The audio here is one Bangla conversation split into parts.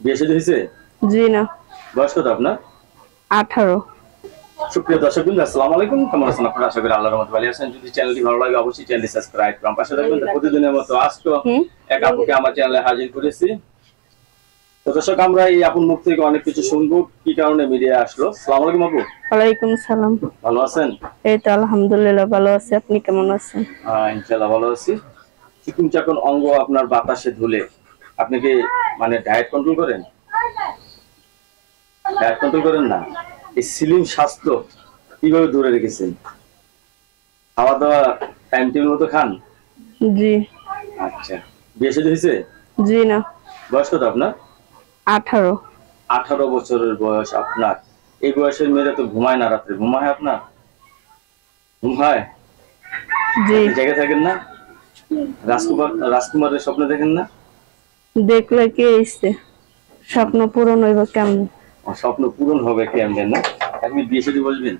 বিয়ে শাদী হয়েছে? জি না। বয়স কত আপনার? 18। সুপ্রিয় দর্শকবৃন্দ, আসসালামু আলাইকুম। কেমন আছেন আপনারা? আশা করি আল্লাহর রহমতে ভালো আছেন। যদি চ্যানেলটি ভালো লাগে অবশ্যই চ্যানেলটি সাবস্ক্রাইব করুন, পাশে থাকবেন। প্রতিদিনের মতো আজকে হুম। এক আপুকে আমার চ্যানেলে হাজির করেছি। তো দর্শক, আমরা এই আপুর মুখ থেকে অনেক কিছু শুনবো, কি কারণে মিডিয়া আসলো। আসসালামু আলাইকুম আপু, ওয়ালাইকুম সালাম। ভালো আছেন? এই তো আলহামদুলিল্লাহ ভালো আছি, আপনি কেমন আছেন? ইনশাআল্লাহ ভালো আছি। চিকন চাকন অঙ্গ আপনার বাতাসে ধুলে আপনি কি মানে ডায়েট কন্ট্রোল করেন? ডায়েট কন্ট্রোল করেন না? এই স্লিম স্বাস্থ্য কিভাবে ধরে রেখেছেন? খাওয়া দাওয়া টাইম টেবিল মতো খান? জি। আচ্ছা, বিয়ে শাদী হয়েছে? জি না। বয়স কত আপনার? 18। 18 বছরের বয়স আপনার। এই বয়সের মেয়েরা তো ঘুমায় না, রাত্রে ঘুমায় আপনার? ঘুমায়? জি। আপনি জেগে থাকেন না? রাজকুমারের স্বপ্ন দেখেন না? দেখলে কি হইছে, স্বপ্ন পূরণ হইব কেমন? স্বপ্ন পূরণ হবে কেমনে না? আপনি বিয়ে শাদী বলবেন?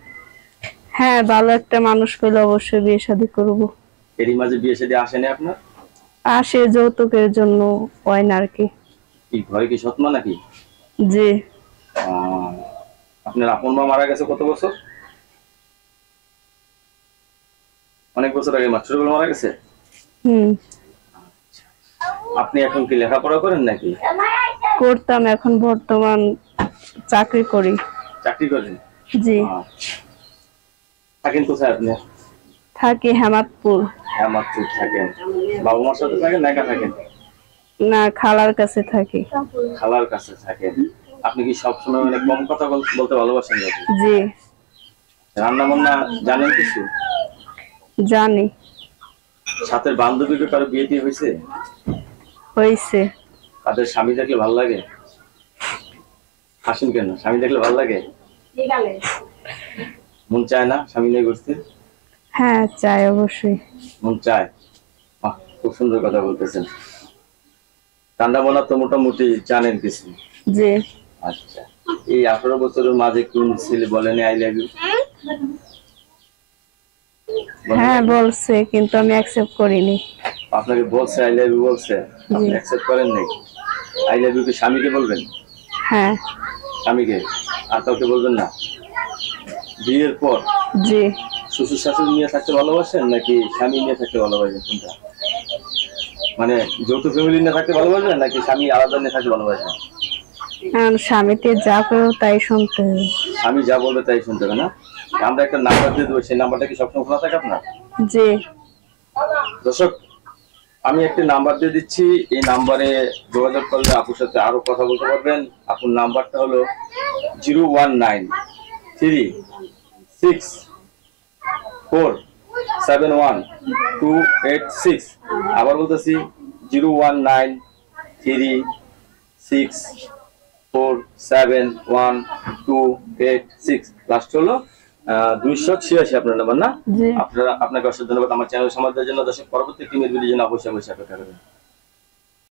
হ্যাঁ, ভালো একটা মানুষ পেলে অবশ্যই বিয়ে শাদী করব। এরই মাঝে বিয়ে শাদী আসেনি আপনার? আসে যৌতুকের জন্য, হয় না আর কি। কি ঘরে কি সৎমা নাকি? জি। আহ, আপনার আপন মা মারা গেছে কত বছর? অনেক বছর আগে, মা ছোটবেলা মারা গেছে। হুম। আপনি এখন কি লেখাপড়া করেন নাকি? করতাম, এখন বর্তমান চাকরি করি। চাকরি করেন? জি। থাকেন কোথায় আপনি? থাকি হেমাদপুর। হেমাদপুর থাকেন। বাবা মার সাথে থাকেন না একা থাকেন? না, খালার কাছে থাকি। খালার কাছে থাকেন। আপনি কি সবসময় মানে কম কথা বলতে ভালোবাসেন নাকি? জি। রান্না বান্না জানেন কিছু? জানি। সাথের বান্ধবীকে কারো বিয়ে দিয়ে হয়েছে? হয়েছে। তাদের স্বামী দেখলে ভালো লাগে? হাসেন কেন? স্বামী দেখলে ভালো লাগে? মন চায় না স্বামী নিয়ে ঘুরতে? হ্যাঁ, চাই অবশ্যই। মন চায়। বাহ, খুব সুন্দর কথা বলতেছেন। রান্না বান্না তো মোটামুটি জানেন কিছু? জি। আচ্ছা, এই 18 বছরের মাঝে কোন ছেলে বলেনি আই লাভ ইউ? হ্যাঁ বলছে, কিন্তু আমি অ্যাকসেপ্ট করিনি। আপনাকে বলছে আই লাভ ইউ বলছে, আপনি জি। অ্যাকসেপ্ট করেন নাই? আই লাভ ইউ কি স্বামীকে বলবেন? হ্যাঁ। স্বামীকে, আর কাউকে বলবেন না? বিয়ের পর জি। শ্বশুর শাশুড়ি নিয়ে থাকতে ভালোবাসেন নাকি স্বামী নিয়ে থাকতে ভালোবাসেন, কোনটা? মানে যৌথ ফ্যামিলি নিয়ে থাকতে ভালোবাসেন নাকি স্বামী আলাদা নিয়ে থাকতে ভালোবাসেন? এখন স্বামীতে যা করো তাই শুনতে হবে। স্বামী যা বলবে তাই শুনতে হবে না? আমরা একটা নাম্বার দিয়ে দেবো, সেই নাম্বারটা কি সবসময় খোলা থাকে আপনার? জি। দর্শক, আমি একটি নাম্বার দিয়ে দিচ্ছি, এই নাম্বারে যোগাযোগ করলে আপুর সাথে আরো কথা বলতে পারবেন। আপুর নাম্বারটা হলো 01936471286। আবার বলতেছি 01936471286। লাস্ট হলো 286 আপনার নাম্বার না? জি। আপনাকে অসংখ্য ধন্যবাদ আমার চ্যানেল সমাজের জন্য। দর্শক, পরবর্তী টিমের ভিডিও জন্য অবশ্যই অপেক্ষা করবেন।